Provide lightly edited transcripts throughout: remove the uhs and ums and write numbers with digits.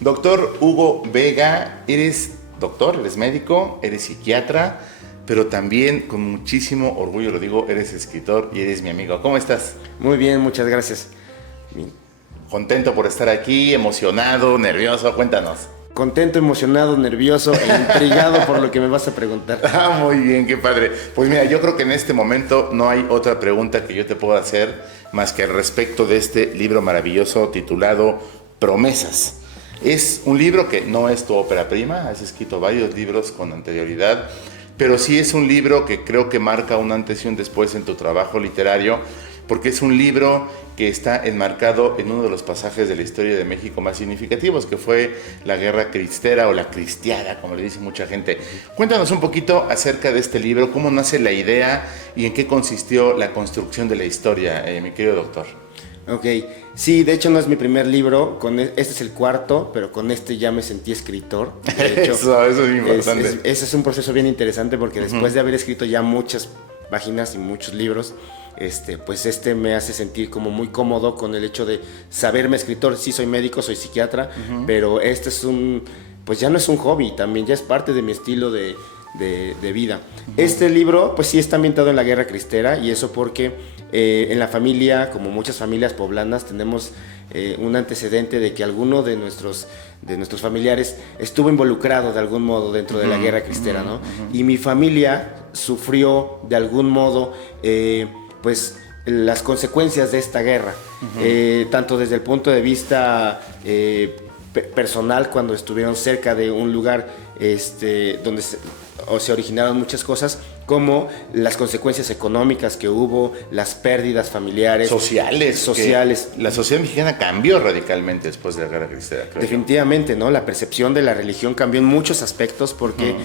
Doctor Hugo Vega, eres doctor, eres médico, eres psiquiatra, pero también con muchísimo orgullo lo digo, eres escritor y eres mi amigo. ¿Cómo estás? Muy bien, muchas gracias. Contento por estar aquí, emocionado, nervioso, cuéntanos. Contento, emocionado, nervioso e intrigado por lo que me vas a preguntar. Ah, muy bien, qué padre. Pues mira, yo creo que en este momento no hay otra pregunta que yo te pueda hacer más que al respecto de este libro maravilloso titulado Promesas. Es un libro que no es tu ópera prima, has escrito varios libros con anterioridad, pero sí es un libro que creo que marca un antes y un después en tu trabajo literario, porque es un libro que está enmarcado en uno de los pasajes de la historia de México más significativos, que fue la Guerra Cristera o la Cristiada, como le dice mucha gente. Cuéntanos un poquito acerca de este libro, cómo nace la idea y en qué consistió la construcción de la historia, mi querido doctor. Ok, sí, de hecho no es mi primer libro, este es el cuarto, pero con este ya me sentí escritor. De hecho, eso es importante. Ese es un proceso bien interesante porque después de haber escrito ya muchas páginas y muchos libros, pues me hace sentir como muy cómodo con el hecho de saberme escritor. Sí, soy médico, soy psiquiatra, pero pues ya no es un hobby, también ya es parte de mi estilo de vida. Este libro pues sí está ambientado en la Guerra Cristera, y eso porque en la familia, como muchas familias poblanas, tenemos un antecedente de que alguno de nuestros familiares estuvo involucrado de algún modo dentro de la Guerra Cristera, ¿no? Y mi familia sufrió de algún modo pues las consecuencias de esta guerra, tanto desde el punto de vista personal, cuando estuvieron cerca de un lugar donde se originaron muchas cosas, como las consecuencias económicas que hubo, las pérdidas familiares, sociales. La sociedad mexicana cambió radicalmente después de la Guerra Cristera. Definitivamente, ¿no? La percepción de la religión cambió en muchos aspectos porque,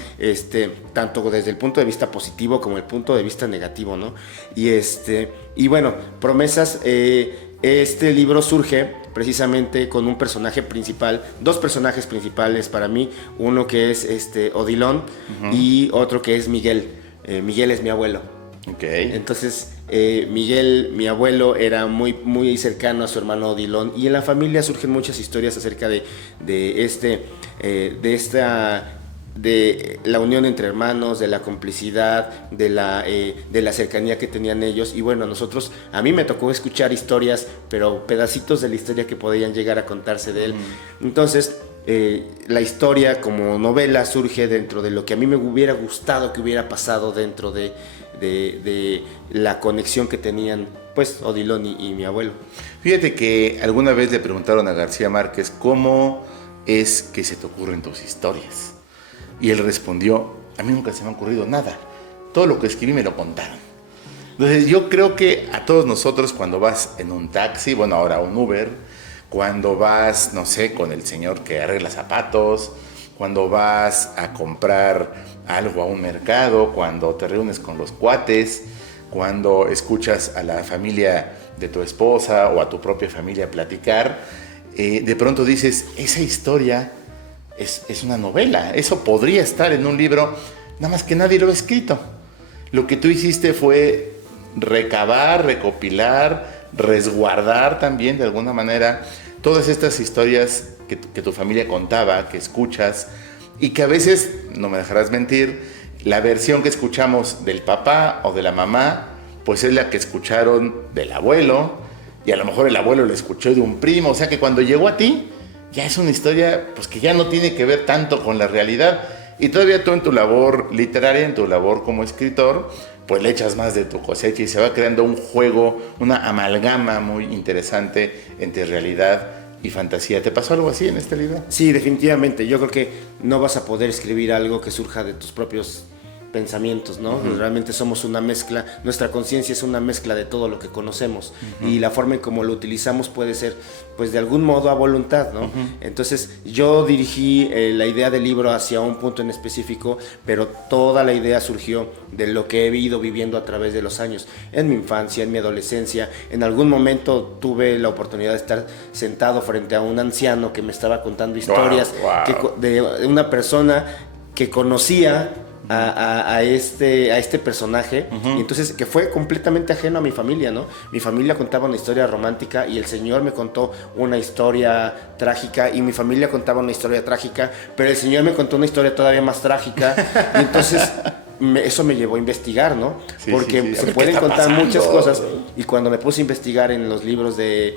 tanto desde el punto de vista positivo como el punto de vista negativo, ¿no? Y bueno, Promesas, este libro surge precisamente con un personaje principal, dos personajes principales para mí, uno que es Odilon y otro que es Miguel. Miguel es mi abuelo. Okay. Entonces, Miguel, mi abuelo, era muy, muy cercano a su hermano Odilon, y en la familia surgen muchas historias acerca de la unión entre hermanos, de la complicidad, de la cercanía que tenían ellos. Y bueno, a mí me tocó escuchar historias, pero pedacitos de la historia que podían llegar a contarse de él. Entonces, la historia como novela surge dentro de lo que a mí me hubiera gustado que hubiera pasado dentro de la conexión que tenían pues Odilon y mi abuelo. Fíjate que alguna vez le preguntaron a García Márquez cómo es que se te ocurren tus historias, y él respondió: a mí nunca se me ha ocurrido nada, todo lo que escribí me lo contaron. Entonces yo creo que a todos nosotros, cuando vas en un taxi, bueno, ahora un Uber, cuando vas, no sé, con el señor que arregla zapatos, cuando vas a comprar algo a un mercado, cuando te reúnes con los cuates, cuando escuchas a la familia de tu esposa o a tu propia familia platicar, de pronto dices, esa historia es una novela, eso podría estar en un libro, nada más que nadie lo ha escrito. Lo que tú hiciste fue recabar, recopilar, resguardar también de alguna manera todas estas historias que tu familia contaba, que escuchas, y que a veces, no me dejarás mentir, la versión que escuchamos del papá o de la mamá, pues es la que escucharon del abuelo, y a lo mejor el abuelo lo escuchó de un primo, o sea que cuando llegó a ti, ya es una historia pues que ya no tiene que ver tanto con la realidad, y todavía tú en tu labor literaria, en tu labor como escritor, pues le echas más de tu cosecha y se va creando un juego, una amalgama muy interesante entre realidad y fantasía. ¿Te pasó algo así en este libro? Sí, definitivamente. Yo creo que no vas a poder escribir algo que surja de tus propios pensamientos, ¿no? Realmente somos una mezcla, nuestra conciencia es una mezcla de todo lo que conocemos, y la forma en cómo lo utilizamos puede ser, pues de algún modo a voluntad, ¿no? Entonces yo dirigí la idea del libro hacia un punto en específico, pero toda la idea surgió de lo que he ido viviendo a través de los años, en mi infancia, en mi adolescencia. En algún momento tuve la oportunidad de estar sentado frente a un anciano que me estaba contando historias de una persona que conocía a este personaje, y entonces que fue completamente ajeno a mi familia, ¿no? Mi familia contaba una historia romántica y el Señor me contó una historia trágica, y mi familia contaba una historia trágica, pero el Señor me contó una historia todavía más trágica, y entonces eso me llevó a investigar, ¿no? Sí, porque sí, sí. se pueden contar pasando? muchas cosas, y cuando me puse a investigar en los libros de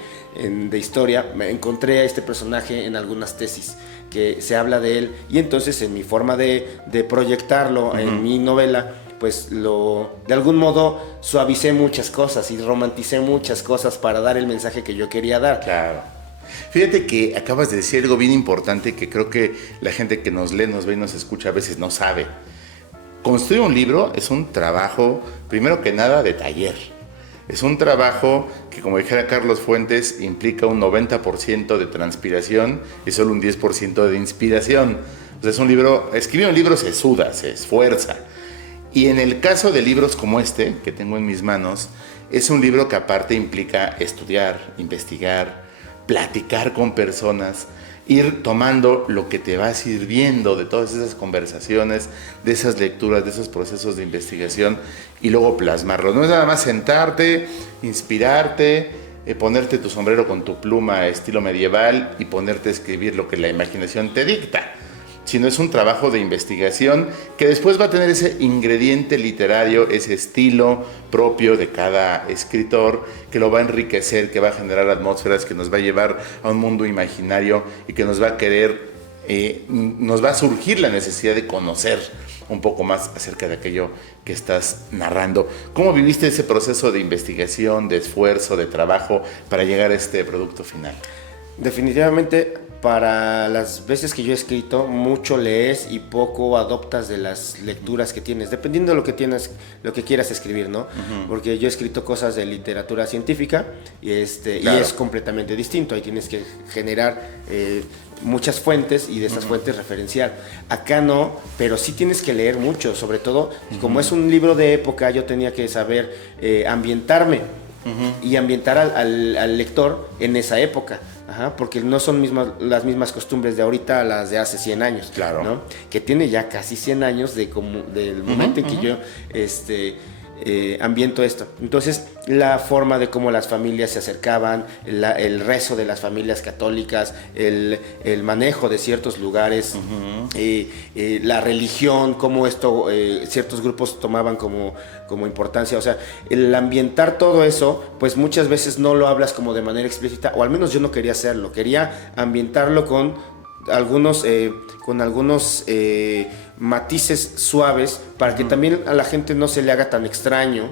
historia, me encontré a este personaje en algunas tesis que se habla de él, y entonces en mi forma de proyectarlo en mi novela, pues de algún modo suavicé muchas cosas y romanticé muchas cosas para dar el mensaje que yo quería dar. Claro. Fíjate que acabas de decir algo bien importante que creo que la gente que nos lee, nos ve y nos escucha a veces no sabe. Construir un libro es un trabajo, primero que nada, de taller. Es un trabajo que, como dijera Carlos Fuentes, implica un 90% de transpiración y solo un 10% de inspiración. O sea, es un libro, escribir un libro se suda, se esfuerza. Y en el caso de libros como este, que tengo en mis manos, es un libro que aparte implica estudiar, investigar, platicar con personas, ir tomando lo que te va sirviendo de todas esas conversaciones, de esas lecturas, de esos procesos de investigación, y luego plasmarlo. No es nada más sentarte, inspirarte, ponerte tu sombrero con tu pluma estilo medieval y ponerte a escribir lo que la imaginación te dicta, sino es un trabajo de investigación que después va a tener ese ingrediente literario, ese estilo propio de cada escritor, que lo va a enriquecer, que va a generar atmósferas, que nos va a llevar a un mundo imaginario y que nos va a querer, nos va a surgir la necesidad de conocer un poco más acerca de aquello que estás narrando. ¿Cómo viviste ese proceso de investigación, de esfuerzo, de trabajo para llegar a este producto final? Definitivamente, para las veces que yo he escrito, mucho lees y poco adoptas de las lecturas que tienes, dependiendo de lo que quieras escribir, ¿no? Porque yo he escrito cosas de literatura científica y Claro. y es completamente distinto. Ahí tienes que generar muchas fuentes y de esas fuentes referenciar. Acá no, pero sí tienes que leer mucho, sobre todo, como es un libro de época, yo tenía que saber ambientarme y ambientar al lector en esa época. Ajá, porque no son las mismas costumbres de ahorita a las de hace 100 años. Claro. ¿No? Que tiene ya casi 100 años del momento en que yo ambiento esto. Entonces, la forma de cómo las familias se acercaban, el rezo de las familias católicas, el manejo de ciertos lugares, la religión, cómo ciertos grupos tomaban como importancia. O sea, el ambientar todo eso, pues muchas veces no lo hablas como de manera explícita, o al menos yo no quería hacerlo. Quería ambientarlo con algunos matices suaves para que también a la gente no se le haga tan extraño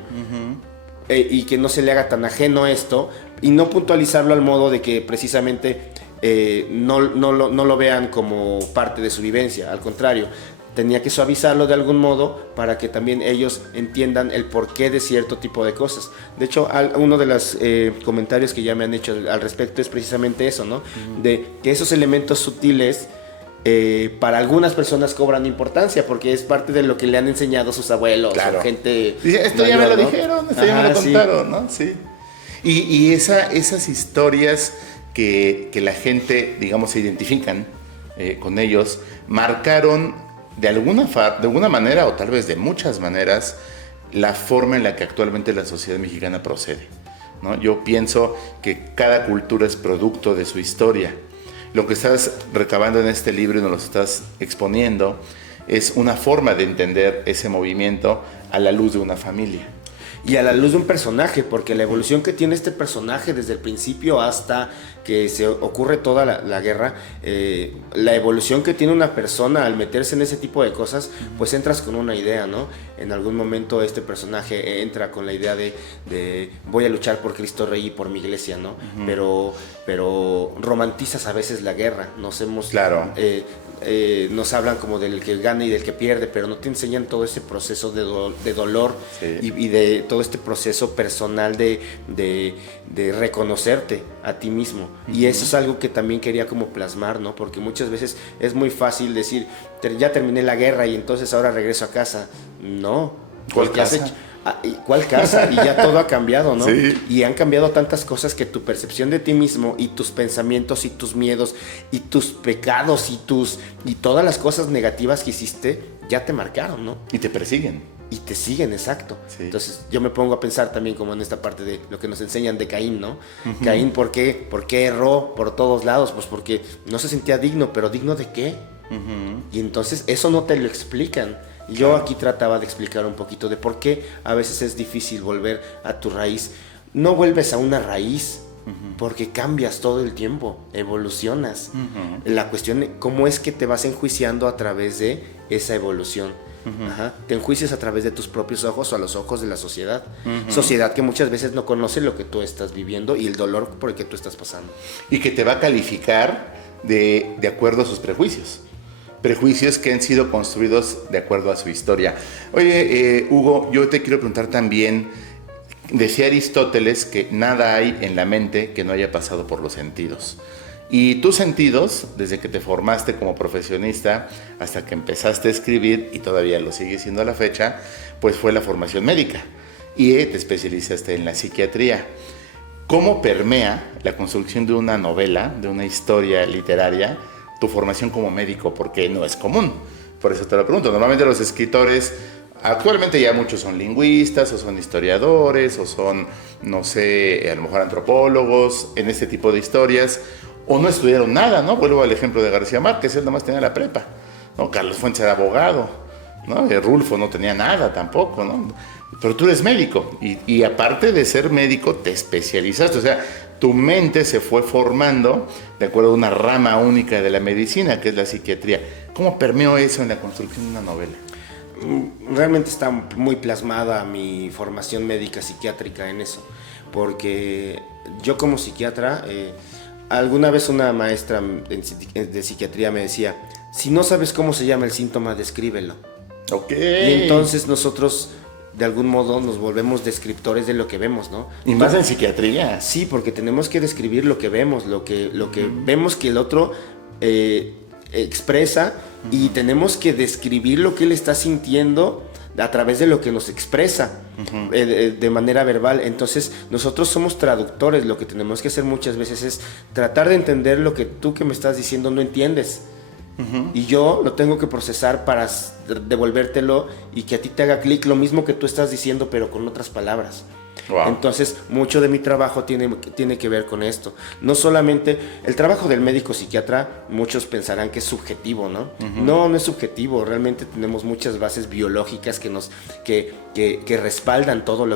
y que no se le haga tan ajeno esto, y no puntualizarlo al modo de que precisamente no lo vean como parte de su vivencia. Al contrario, tenía que suavizarlo de algún modo para que también ellos entiendan el porqué de cierto tipo de cosas. De hecho, uno de los comentarios que ya me han hecho al respecto es precisamente eso, ¿no? De que esos elementos sutiles para algunas personas cobran importancia porque es parte de lo que le han enseñado sus abuelos, Claro. o gente Dice, esto mayor, ya me lo ¿no? dijeron, esto ya me lo contaron, ¿no? Sí. Y esas historias que la gente, digamos, se identifican con ellos, marcaron de alguna manera, o tal vez de muchas maneras, la forma en la que actualmente la sociedad mexicana procede, ¿no? Yo pienso que cada cultura es producto de su historia. Lo que estás recabando en este libro y nos lo estás exponiendo es una forma de entender ese movimiento a la luz de una familia. Y a la luz de un personaje, porque la evolución que tiene este personaje desde el principio hasta que se ocurre toda la guerra, la evolución que tiene una persona al meterse en ese tipo de cosas, pues entras con una idea, ¿no? En algún momento este personaje entra con la idea de voy a luchar por Cristo Rey y por mi iglesia, ¿no? Pero romantizas a veces la guerra, Claro. nos hablan como del que gana y del que pierde, pero no te enseñan todo ese proceso de dolor, Sí. y de todo este proceso personal de reconocerte a ti mismo. Y eso es algo que también quería como plasmar, ¿no? Porque muchas veces es muy fácil decir, ya terminé la guerra y entonces ahora regreso a casa. No, ¿Cuál porque casa? ¿Y cuál casa? Y ya todo ha cambiado, ¿no? Sí. Y han cambiado tantas cosas que tu percepción de ti mismo y tus pensamientos y tus miedos y tus pecados y todas las cosas negativas que hiciste ya te marcaron, ¿no? Y te persiguen. Y te siguen, exacto. Sí. Entonces yo me pongo a pensar también como en esta parte de lo que nos enseñan de Caín, ¿no? Caín, ¿por qué? ¿Por qué erró por todos lados? Pues porque no se sentía digno, pero ¿digno de qué? Y entonces eso no te lo explican. Yo aquí trataba de explicar un poquito de por qué a veces es difícil volver a tu raíz. No vuelves a una raíz porque cambias todo el tiempo, evolucionas. La cuestión es cómo es que te vas enjuiciando a través de esa evolución. Te enjuicias a través de tus propios ojos o a los ojos de la sociedad. Sociedad que muchas veces no conoce lo que tú estás viviendo y el dolor por el que tú estás pasando. Y que te va a calificar de acuerdo a sus prejuicios. Prejuicios que han sido construidos de acuerdo a su historia. Oye, Hugo, yo te quiero preguntar también, decía Aristóteles que nada hay en la mente que no haya pasado por los sentidos. Y tus sentidos, desde que te formaste como profesionista hasta que empezaste a escribir, y todavía lo sigues siendo a la fecha, pues fue la formación médica. Y te especializaste en la psiquiatría. ¿Cómo permea la construcción de una novela, de una historia literaria, tu formación como médico? Porque no es común. Por eso te lo pregunto. Normalmente los escritores, actualmente ya muchos son lingüistas, o son historiadores, o son, no sé, a lo mejor antropólogos, en este tipo de historias, o no estudiaron nada, ¿no? Vuelvo al ejemplo de García Márquez, él nada más tenía la prepa, ¿no? Carlos Fuentes era abogado, ¿no? Y Rulfo no tenía nada tampoco, ¿no? Pero tú eres médico, y aparte de ser médico, te especializaste, o sea, tu mente se fue formando de acuerdo a una rama única de la medicina, que es la psiquiatría. ¿Cómo permeó eso en la construcción de una novela? Realmente está muy plasmada mi formación médica psiquiátrica en eso, porque yo como psiquiatra, alguna vez una maestra de psiquiatría me decía, si no sabes cómo se llama el síntoma, descríbelo. Ok. Y entonces nosotros de algún modo nos volvemos descriptores de lo que vemos, ¿no? Y más en psiquiatría. Sí, porque tenemos que describir lo que vemos, lo que vemos que el otro expresa, y tenemos que describir lo que él está sintiendo a través de lo que nos expresa de manera verbal. Entonces nosotros somos traductores. Lo que tenemos que hacer muchas veces es tratar de entender lo que tú que me estás diciendo no entiendes. Y yo lo tengo que procesar para devolvértelo y que a ti te haga clic lo mismo que tú estás diciendo, pero con otras palabras. Wow. Entonces, mucho de mi trabajo tiene que ver con esto. No solamente el trabajo del médico psiquiatra, muchos pensarán que es subjetivo, ¿no? No es subjetivo. Realmente tenemos muchas bases biológicas que respaldan todo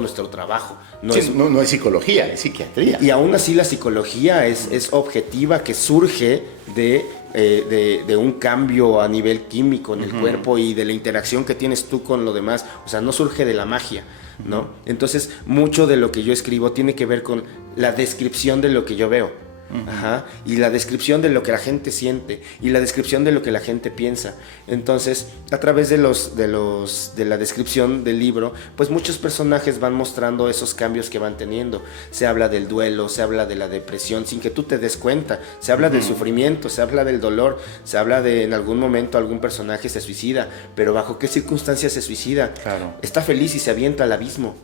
nuestro trabajo. No es psicología, es psiquiatría. Y aún así la psicología es objetiva, que surge de un cambio a nivel químico en el cuerpo y de la interacción que tienes tú con lo demás. O sea, no surge de la magia, ¿no? Entonces, mucho de lo que yo escribo tiene que ver con la descripción de lo que yo veo. Y la descripción de lo que la gente siente y la descripción de lo que la gente piensa. Entonces, a través de la descripción del libro, pues muchos personajes van mostrando esos cambios que van teniendo. Se habla del duelo, se habla de la depresión sin que tú te des cuenta, se habla del sufrimiento, se habla del dolor, se habla de en algún momento algún personaje se suicida, pero ¿bajo qué circunstancias se suicida? Claro. Está feliz y se avienta al abismo.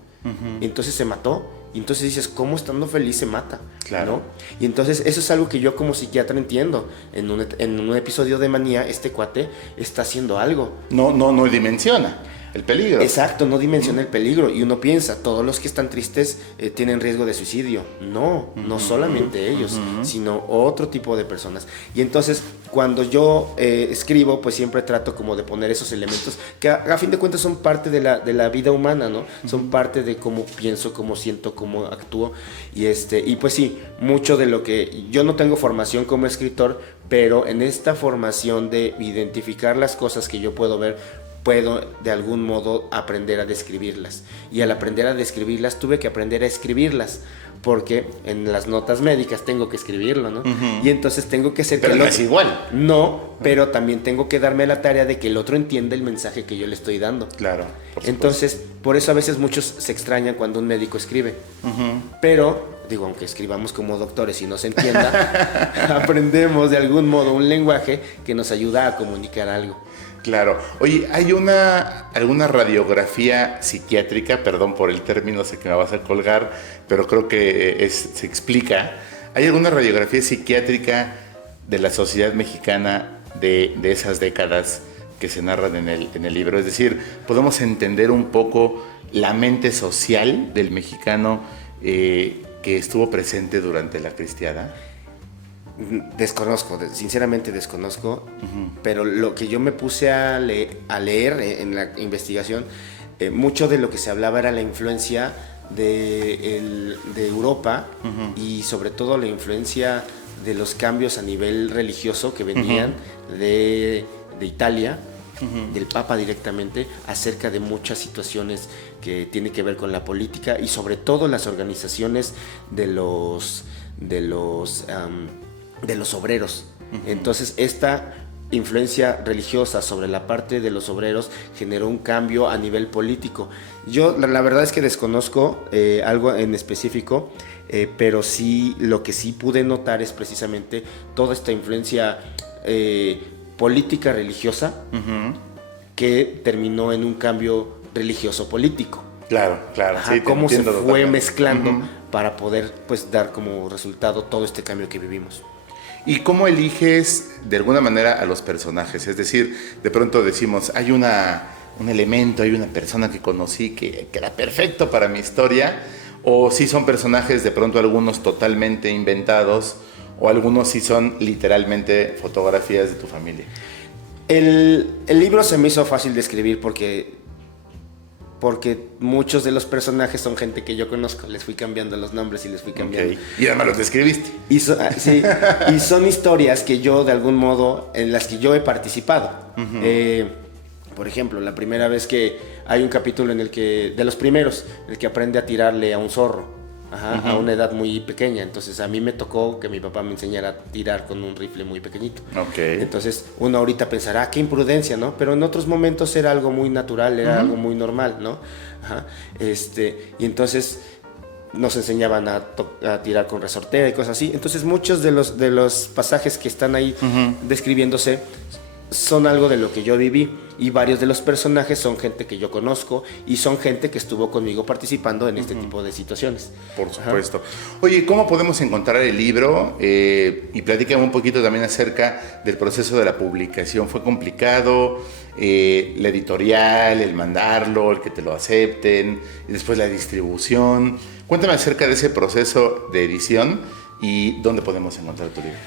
Entonces se mató. Y entonces dices, ¿cómo estando feliz se mata? Claro. ¿No? Y entonces eso es algo que yo como psiquiatra entiendo. En un episodio de manía, este cuate está haciendo algo. No dimensiona el peligro. Exacto, no dimensiona el peligro. Y uno piensa, todos los que están tristes tienen riesgo de suicidio. No solamente ellos, sino otro tipo de personas. Y entonces, cuando yo escribo, pues siempre trato como de poner esos elementos que a fin de cuentas son parte de la vida humana, ¿no? Son parte de cómo pienso, cómo siento, cómo actúo. Y pues sí, mucho de lo que... Yo no tengo formación como escritor, pero en esta formación de identificar las cosas que yo puedo ver, puedo de algún modo aprender a describirlas. Y al aprender a describirlas, tuve que aprender a escribirlas, porque en las notas médicas tengo que escribirlo, ¿no? Y entonces tengo que hacer... Pero no es igual. No, pero también tengo que darme la tarea de que el otro entienda el mensaje que yo le estoy dando. Claro. Entonces, por eso a veces muchos se extrañan cuando un médico escribe. Pero... digo, aunque escribamos como doctores y no se entienda, aprendemos de algún modo un lenguaje que nos ayuda a comunicar algo. Claro. Oye, ¿hay alguna radiografía psiquiátrica? Perdón por el término, sé que me vas a colgar, pero creo que se explica. ¿Hay alguna radiografía psiquiátrica de la sociedad mexicana de esas décadas que se narran en el libro? Es decir, ¿podemos entender un poco la mente social del mexicano que estuvo presente durante la cristiada? Desconozco, sinceramente desconozco, pero lo que yo me puse a leer en la investigación, mucho de lo que se hablaba era la influencia de Europa y sobre todo la influencia de los cambios a nivel religioso que venían de Italia, del Papa directamente, acerca de muchas situaciones que tienen que ver con la política y sobre todo las organizaciones de los obreros. Entonces esta influencia religiosa sobre la parte de los obreros generó un cambio a nivel político. Yo la verdad es que desconozco algo en específico, pero sí, lo que sí pude notar es precisamente toda esta influencia política religiosa que terminó en un cambio religioso político. Claro. Ajá, sí, cómo se fue mezclando para poder, pues, dar como resultado todo este cambio que vivimos. ¿Y cómo eliges de alguna manera a los personajes? Es decir, de pronto decimos, hay un elemento, hay una persona que conocí que era perfecto para mi historia, o si son personajes de pronto algunos totalmente inventados, o algunos sí son literalmente fotografías de tu familia. El libro se me hizo fácil de escribir porque muchos de los personajes son gente que yo conozco. Les fui cambiando los nombres y les fui cambiando. Okay. Y además los describiste. Sí, y son historias que yo, de algún modo, en las que yo he participado. Por ejemplo, la primera vez que hay un capítulo de los primeros, en el que aprende a tirarle a un zorro. A una edad muy pequeña. Entonces a mí me tocó que mi papá me enseñara a tirar con un rifle muy pequeñito. Okay. Entonces uno ahorita pensará, qué imprudencia, ¿no? Pero en otros momentos era algo muy natural, era algo muy normal, ¿no? Y entonces nos enseñaban a tirar con resortera y cosas así. Entonces muchos de los pasajes que están ahí describiéndose son algo de lo que yo viví, y varios de los personajes son gente que yo conozco y son gente que estuvo conmigo participando en este tipo de situaciones. Por supuesto. Oye, ¿cómo podemos encontrar el libro? Y platícame un poquito también acerca del proceso de la publicación. ¿Fue complicado? La editorial, el mandarlo, el que te lo acepten, y después la distribución. Cuéntame acerca de ese proceso de edición y dónde podemos encontrar tu libro.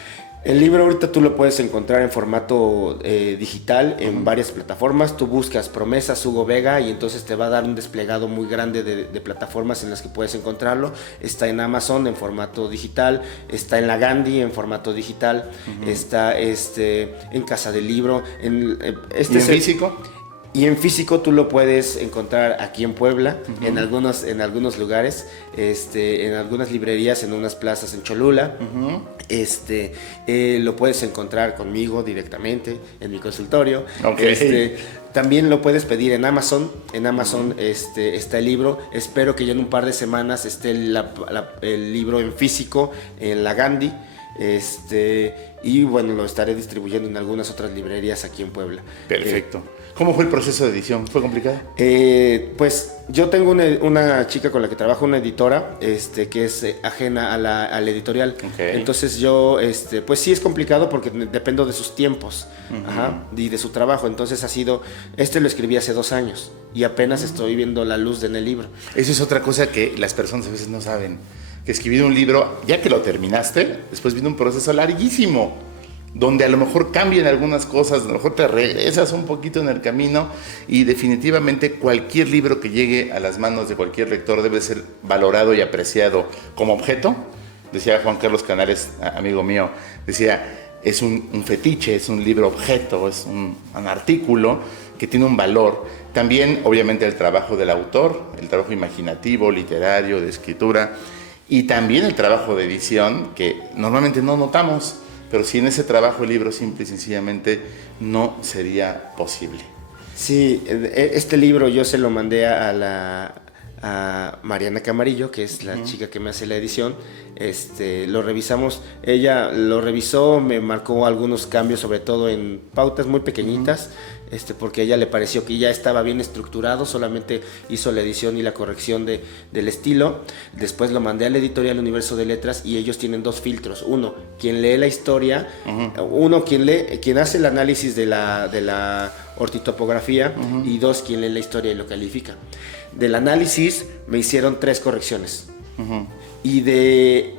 El libro ahorita tú lo puedes encontrar en formato digital en varias plataformas. Tú buscas Promesas Hugo Vega y entonces te va a dar un desplegado muy grande de plataformas en las que puedes encontrarlo. Está en Amazon en formato digital, está en la Gandhi en formato digital, está en Casa del Libro. ¿Y en físico? Y en físico tú lo puedes encontrar aquí en Puebla, en algunos lugares, en algunas librerías, en unas plazas en Cholula. Lo puedes encontrar conmigo directamente en mi consultorio. Okay. También lo puedes pedir en Amazon. En Amazon está el libro. Espero que ya en un par de semanas esté el libro en físico en la Gandhi. Y bueno, lo estaré distribuyendo en algunas otras librerías aquí en Puebla. Perfecto. ¿Cómo fue el proceso de edición? ¿Fue complicado? Pues yo tengo una chica con la que trabajo, una editora, que es ajena a la editorial. Okay. Entonces yo, pues sí es complicado porque dependo de sus tiempos y de su trabajo. Entonces lo escribí hace 2 años y apenas estoy viendo la luz en el libro. Eso es otra cosa que las personas a veces no saben. Que escribir un libro, ya que lo terminaste, después viene un proceso larguísimo, donde a lo mejor cambian algunas cosas, a lo mejor te regresas un poquito en el camino, y definitivamente cualquier libro que llegue a las manos de cualquier lector debe ser valorado y apreciado como objeto. Decía Juan Carlos Canales, amigo mío, decía, es un fetiche, es un libro objeto, es un artículo que tiene un valor. También, obviamente, el trabajo del autor, el trabajo imaginativo, literario, de escritura, y también el trabajo de edición, que normalmente no notamos, pero sin ese trabajo el libro simple y sencillamente no sería posible. Sí, este libro yo se lo mandé a Mariana Camarillo, que es la chica que me hace la edición. Lo revisamos, ella lo revisó, me marcó algunos cambios, sobre todo en pautas muy pequeñitas, porque a ella le pareció que ya estaba bien estructurado, solamente hizo la edición y la corrección del estilo. Después lo mandé a la editorial Universo de Letras y ellos tienen 2 filtros. Uno, quien lee la historia, quien hace el análisis de la ortotopografía, y 2, quien lee la historia y lo califica. Del análisis me hicieron 3 correcciones. Y de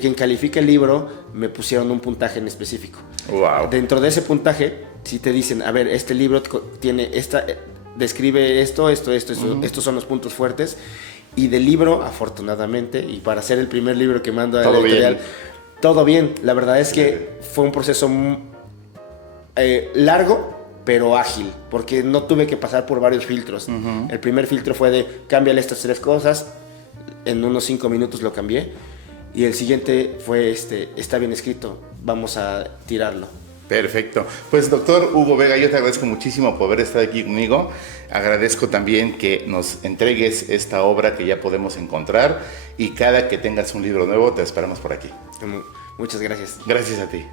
quien califica el libro me pusieron un puntaje en específico. Wow. Dentro de ese puntaje, si te dicen, a ver, este libro tiene describe estos son los puntos fuertes. Y del libro, afortunadamente, y para ser el primer libro que mando a la editorial, todo bien. La verdad es que fue un proceso largo, pero ágil, porque no tuve que pasar por varios filtros. El primer filtro fue de, cámbiale estas 3 cosas, en unos 5 minutos lo cambié, y el siguiente fue, está bien escrito, vamos a tirarlo. Perfecto. Pues doctor Hugo Vega, yo te agradezco muchísimo por haber estado aquí conmigo. Agradezco también que nos entregues esta obra que ya podemos encontrar, y cada que tengas un libro nuevo te esperamos por aquí. Muchas gracias. Gracias a ti.